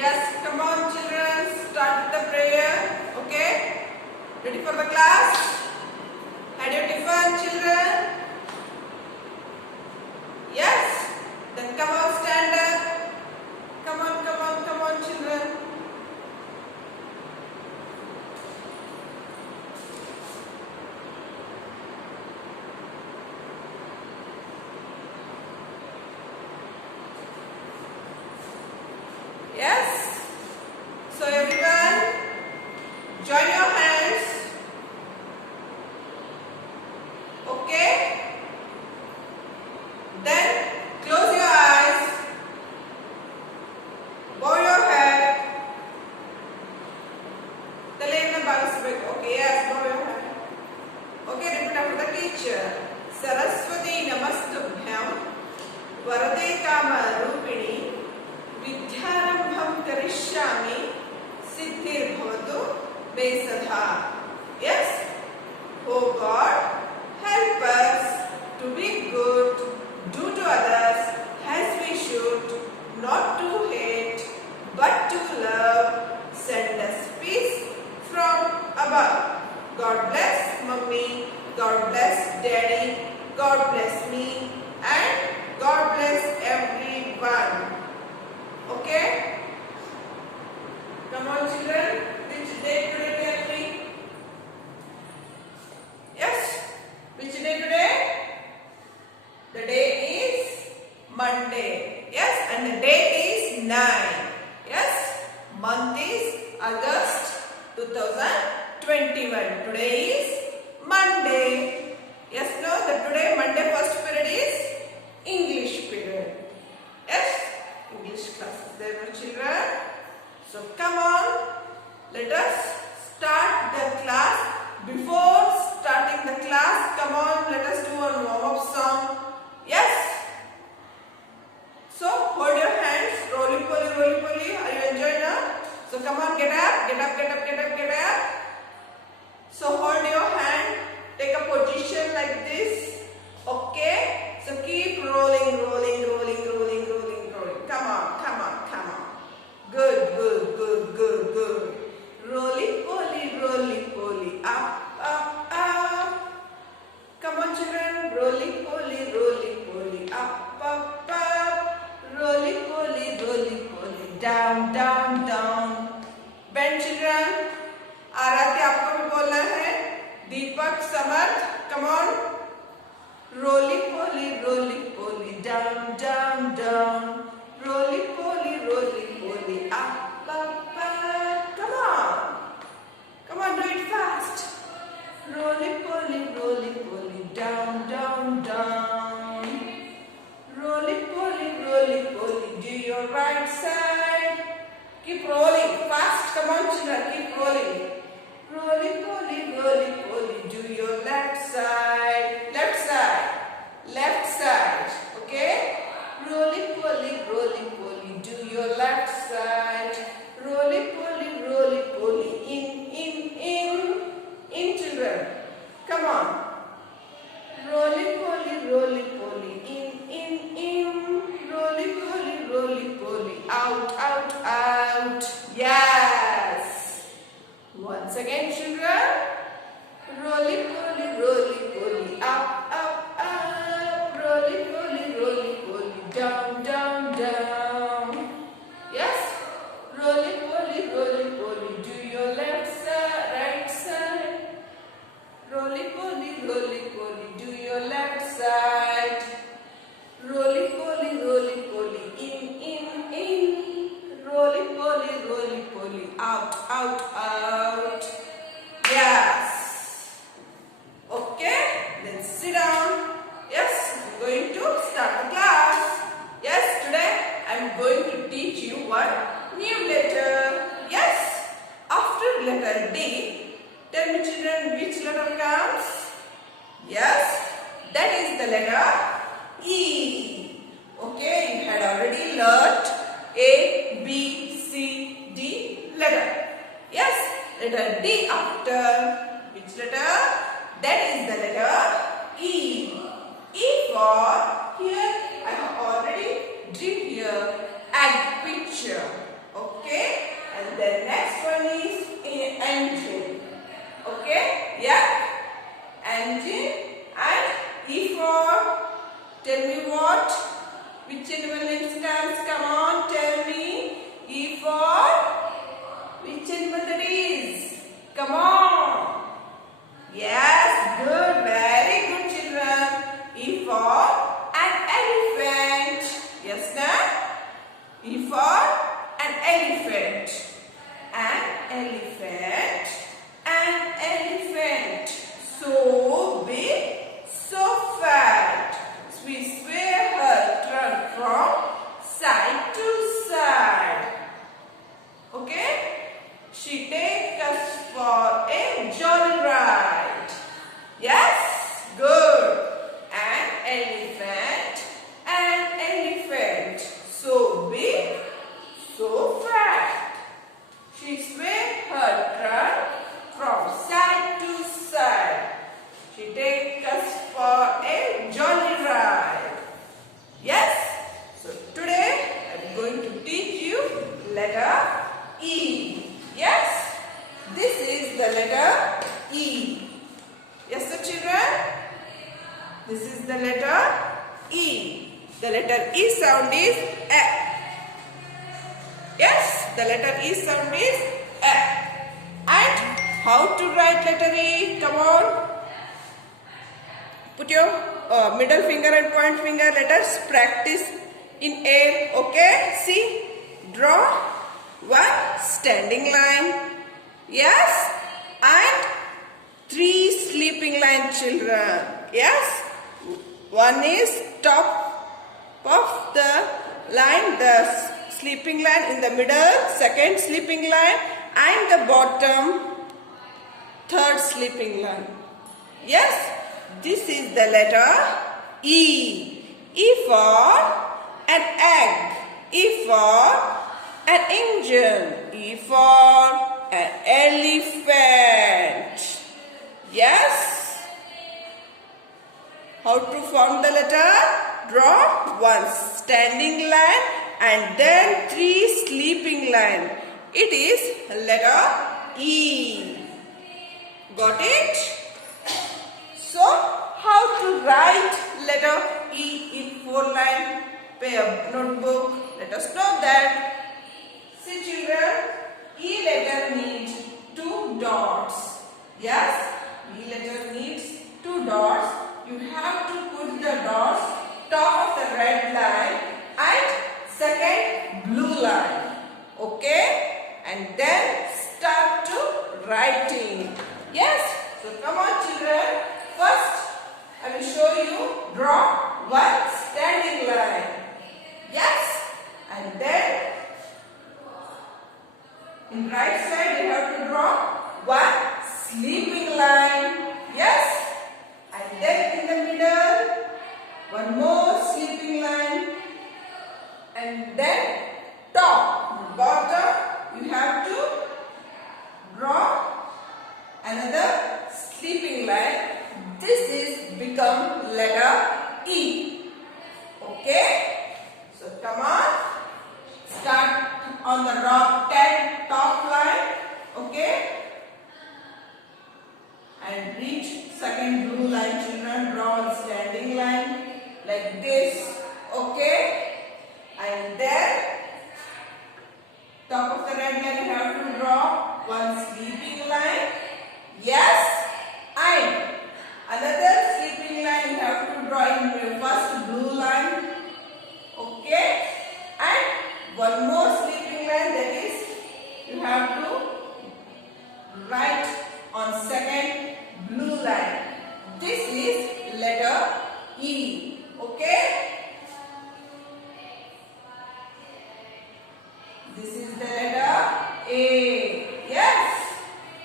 Yes, come on children, start the prayer. Okay? Ready for the class? Had your tiffin children? Yes? Then come on, stand up. Come on children. Yes? So everyone, join your hands. Okay? Then close your eyes. Bow your head. Talena Bagasbek. Okay, yes, bow your head. Okay, repeat after the teacher. Saraswati Namastubhyam Varade Kama Rupini Vidyarambham Karishyami Siddhir Bhavatu Me Sadha. Yes? Oh God, help us to be good, do to others as we should, not to hate, but to love. Send us peace from above. God bless Mummy, God bless Daddy, God bless me, and God bless everyone. Okay? Come on children, which day today tell me? Yes? Which day today? The day is Monday. Yes? And the day is 9. Yes? Month is August 2021. Today is Monday. Yes, no? The today Monday first period is English period. Yes? English class is there for children. So come on. Let us start the class. Before starting the class, come on, let us do a warm-up song. Yes? So, hold your hands. Roly-poly, roly-poly. Are you enjoying now? So, come on, get up, get up, get up, get up, get up. So, hold your hand. Take a position like this. Okay? So, keep rolling, rolling, rolling, rolling, rolling, rolling. Come on, come on, come on. Good, good, good, good, good. Roly-poly, roly-poly. Up, up, up. Come on children. Roly-poly, roly-poly. Up, up, up. Roly-poly, roly-poly. Down, down, down. Bend children. आराध्य आपको भी बोलना है. दीपक, समर्थ. Come on. Roly-poly, roly-poly. Down, down, down. Roly-poly, roly-poly. Up, up, up. Come on. Come on, do it fast. Roly-poly, roly-poly. Down, down, down. Roly-poly, roly-poly. Do your right side. Keep rolling. Fast. Come on, children. Keep rolling. Roly-poly, roly-poly. Do your left side. Left side. Left side. Okay? Roly-poly, roly-poly. Do your left side. Roly-poly, roly-poly. In children. Come on. Roly-poly, roly-poly. In. Roly-poly, roly-poly. Out, out, out. Yes. Once again, children. Roly-poly, roly-poly. Up, up, up. Roly-poly, roly-poly. Down, down, down. Yes? Roly-poly, roly-poly. Do your left side, right side. Roly-poly, roly-poly. Do your left side. Roly-poly, roly-poly. In. Roly-poly, roly-poly. Out, out, out. Yes. Okay? Then sit down. Yes, I'm going to start the class. Yes, today I'm going to teach you one new letter. Yes, after letter D, tell me children which letter comes? Yes, that is the letter E. Okay, you had already learnt A, B, C, D letter. Yes, letter D after which letter? That is the letter E. E for here I have already drew here egg picture. Okay. side to side. Okay? She takes us for a jolly ride. Yes? Good. An elephant. So big, so fat. She swings her trunk from side to side. She takes us for a jolly ride. Yes? So today I am going to teach you letter E. Yes? This is the letter E. Yes, the children? This is the letter E. The letter E sound is A. Yes, the letter E sound is A. And how to write letter E? Come on. Put your middle finger and point finger. Let us practice in air. Okay? See? Draw one standing line. Yes? And 3 sleeping line, children. Yes? One is top of the line, the sleeping line in the middle, second sleeping line, and the bottom, third sleeping line. Yes, this is the letter E. E for an egg. E for an engine. E for an elephant. Yes. How to form the letter? Draw one standing line and then 3 sleeping line. It is letter E. Got it? So, how to write letter E in 4 line notebook? Let us know that. See children, E letter needs 2 dots. Yes, E letter needs 2 dots. You have to put the dots top of the red line and second blue line. Okay? And then start to writing. Yes? So come on children. First, I will show you draw one standing line. Yes? And then in right side you have to draw one sleeping line. Yes? And then in the middle, one more sleeping line. And then top, bottom, you have to draw another sleeping line. This is become letter E. Okay? So come on. Start on the top line. Okay? And reach second blue line, children. Draw a standing line like this. Okay? And then top of the red line you have to draw one sleeping line. Yes? And another sleeping line you have to draw in the first blue line. Okay? And one more sleeping line, that is you have to write on second blue line. This is letter E. Okay? This is the letter A. Yes?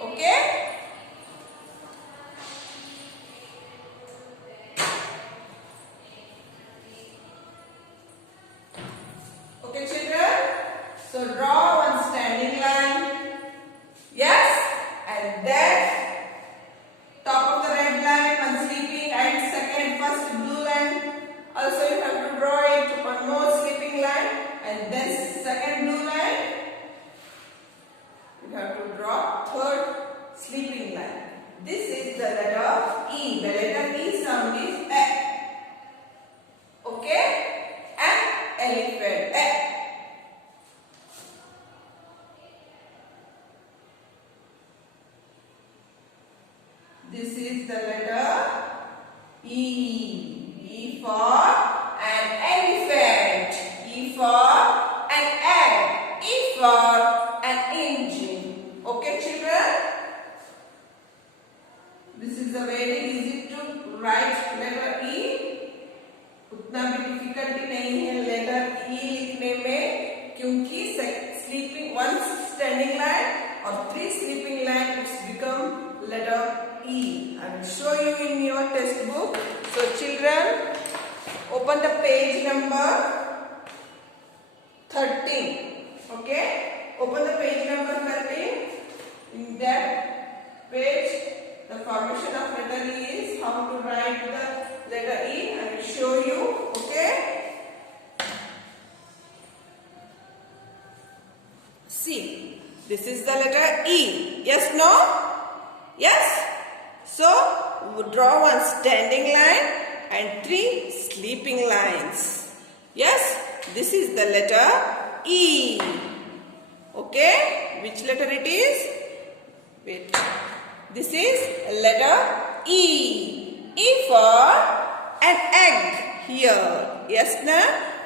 Okay? Okay children? So draw one standing line. Yes? And then top of the red line, one sleeping and second first blue line. Also you have to draw it one more sleeping line and then second blue line. You have to draw third sleeping line. This is the letter E. The letter E sound is A. Okay? An elephant. A. This is the letter E. E for an elephant. E for an egg. E for an engine. Okay children? This is a very easy to write letter E. उतना भी difficulty नहीं है letter ई लिखने में, क्योंकि sleeping one standing line और 3 sleeping line, it's become letter E. I will show you in your textbook. So children, open the page number 13. Okay, open the page number 13. In that page, the formation of letter E is how to write the letter E. I will show you. Okay. See, this is the letter E. Yes, no? Yes? So, draw one standing line and 3 sleeping lines. Yes? This is the letter E. Okay? Which letter it is? Wait. This is letter E. E for an egg here. Yes, na?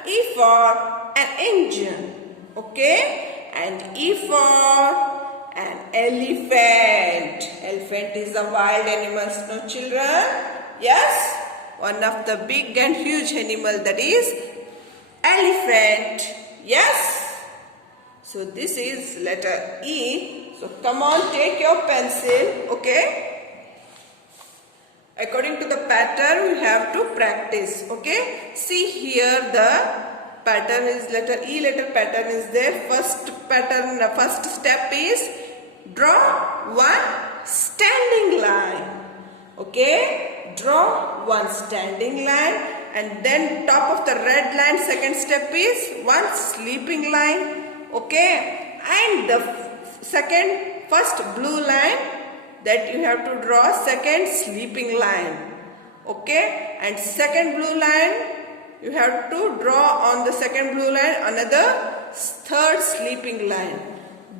E for an engine. Okay? And E for an elephant. Elephant is a wild animal, no children? Yes? One of the big and huge animal, that is elephant. Yes? So this is letter E. So come on, take your pencil. Okay? According to the pattern, we have to practice. Okay? See here the pattern is letter E, letter pattern is there. First step is draw one standing line. Okay, draw one standing line, and then top of the red line, second step is one sleeping line. Okay, and the first blue line, that you have to draw second sleeping line. Okay, and second blue line, you have to draw on the second blue line another third sleeping line.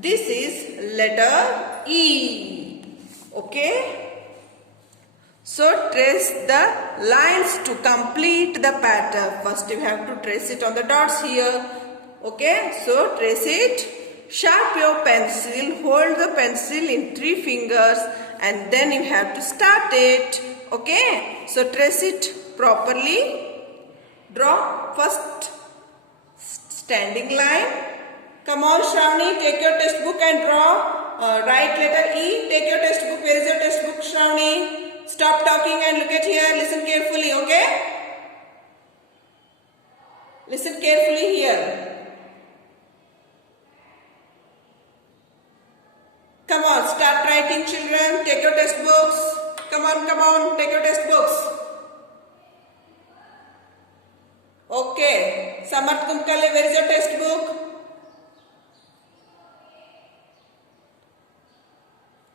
This is letter E. Okay? So trace the lines to complete the pattern. First you have to trace it on the dots here. Okay? So trace it. Sharp your pencil. Hold the pencil in 3 fingers and then you have to start it. Okay? So trace it properly. Draw first standing line. Come on, Shravani, take your textbook and draw. Write letter E. Take your textbook. Where is your textbook, Shravani? Stop talking and look at here. Listen carefully, okay? Listen carefully here. Come on, start writing, children. Take your textbooks. Come on, take your textbooks. Okay, Samarth Kumkale, where is your textbook?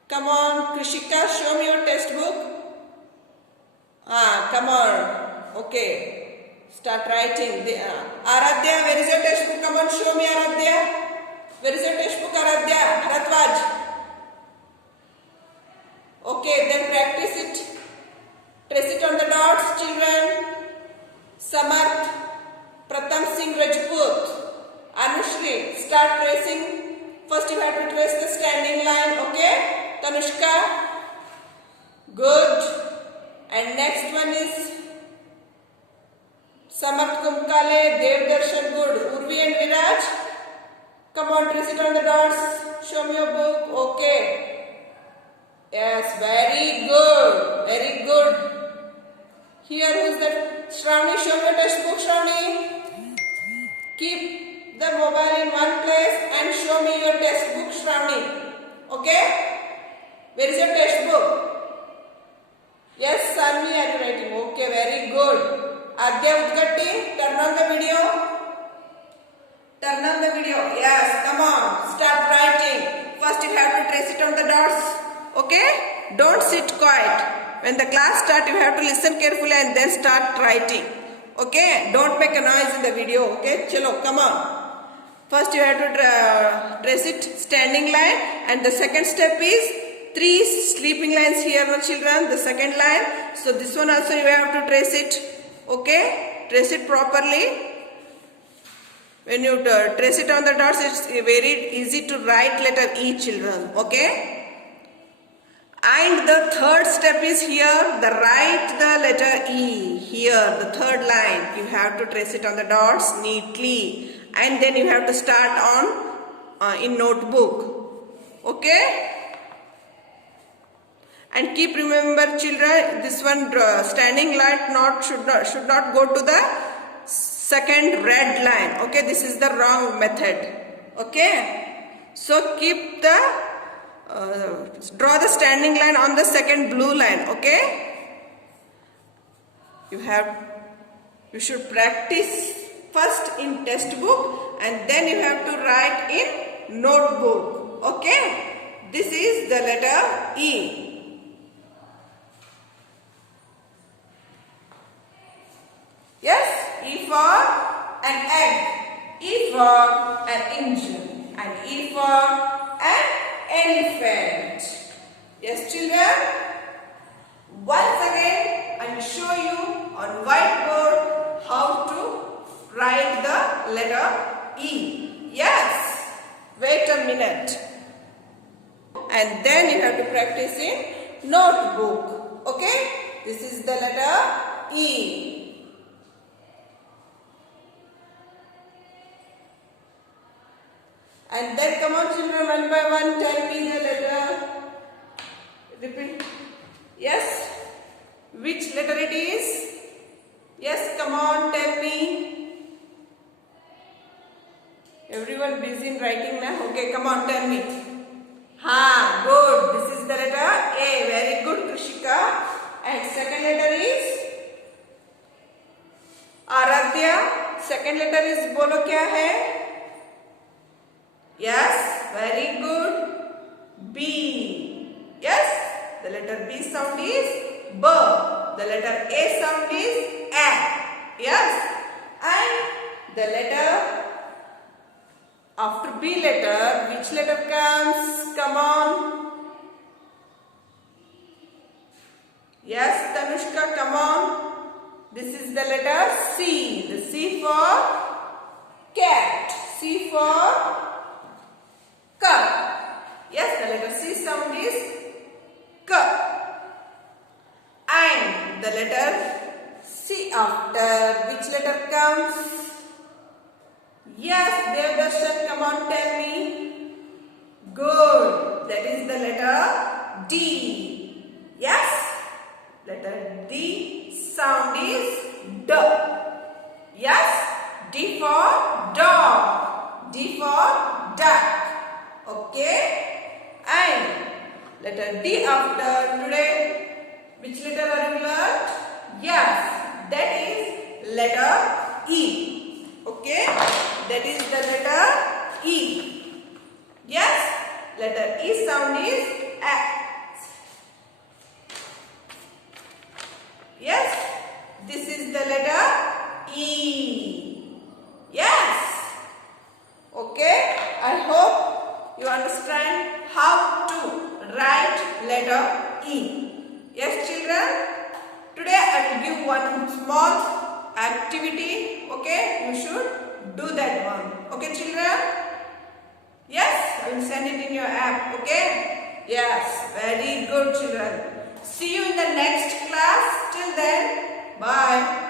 Come on, Krishika, show me your textbook. Come on. Okay, start writing. Aradhya, where is your textbook? Come on, show me Aradhya. Where is your textbook, Aradhya? Bharatwaj. Okay, then practice it. Trace it on the dots, children. Samarth, Pratham Singh Rajput, Anushri, start tracing. First you have to trace the standing line, okay? Tanushka, good. And next one is Samarth Kumkale, Devdarshan, good. Urvi and Viraj, come on, trace it on the dots. Show me your book, okay. Yes, very good, very good. Here who is that? Shravani, show me your textbook, Shravani. Keep the mobile in one place and show me your textbook, Shravani. Okay? Where is your textbook? Yes, Sanvi, are you writing? Okay, very good. Adya Udgatti, turn on the video. Turn on the video. Yes, come on. Start writing. First you have to trace it on the dots. Okay? Don't sit quiet. When the class starts, you have to listen carefully and then start writing. Okay? Don't make a noise in the video. Okay? Chalo, come on. First you have to trace it standing line, and the second step is 3 sleeping lines here, no children. The second line. So this one also you have to trace it. Okay? Trace it properly. When you trace it on the dots, it's very easy to write letter E, children. Okay? And the third step is here, the write the letter E. Here, the third line, you have to trace it on the dots neatly. And then you have to start on in notebook. Okay? And keep remember children, this one standing line should not go to the second red line. Okay, this is the wrong method. Okay, so keep the draw the standing line on the second blue line. Okay, you should practice first in textbook and then you have to write in notebook. Okay, this is the letter E. Yes, E for an egg, E for an engine, and E for an elephant. Yes, children. Once again, I will show you on whiteboard how to write the letter E. Yes. Wait a minute. And then you have to practice in notebook. Okay. This is the letter E. And then come on children, one by one, tell me the letter. Repeat. Yes? Which letter it is? Yes, come on, tell me. Everyone busy in writing now? Okay, come on, tell me. Ha, good. This is the letter A. Very good, Krishika. And second letter is? Aradhya. Second letter is, bolo kya hai? Yes, very good. B. Yes, the letter B sound is B. The letter A sound is A. Yes, and the letter after B letter, which letter comes? Come on. Yes, Tanushka, come on. This is the letter C. The C for cat. C for cup. Yes, the letter C sound is cup. And the letter C after which letter comes? Yes, Devdarshan, come on, tell me. Good. That is the letter D. Yes, letter D sound is D. Yes, D for dog. D for duck. Okay, and letter D after today, which letter are you learned? Yes, that is letter E. Okay, that is the letter E. Yes, letter E sound is A. Yes, this is the letter E. Yes. Okay, I hope you understand how to write letter E. Yes, children. Today I will give one small activity. Okay, you should do that one. Okay, children. Yes, I will send it in your app. Okay. Yes, very good, children. See you in the next class. Till then, bye.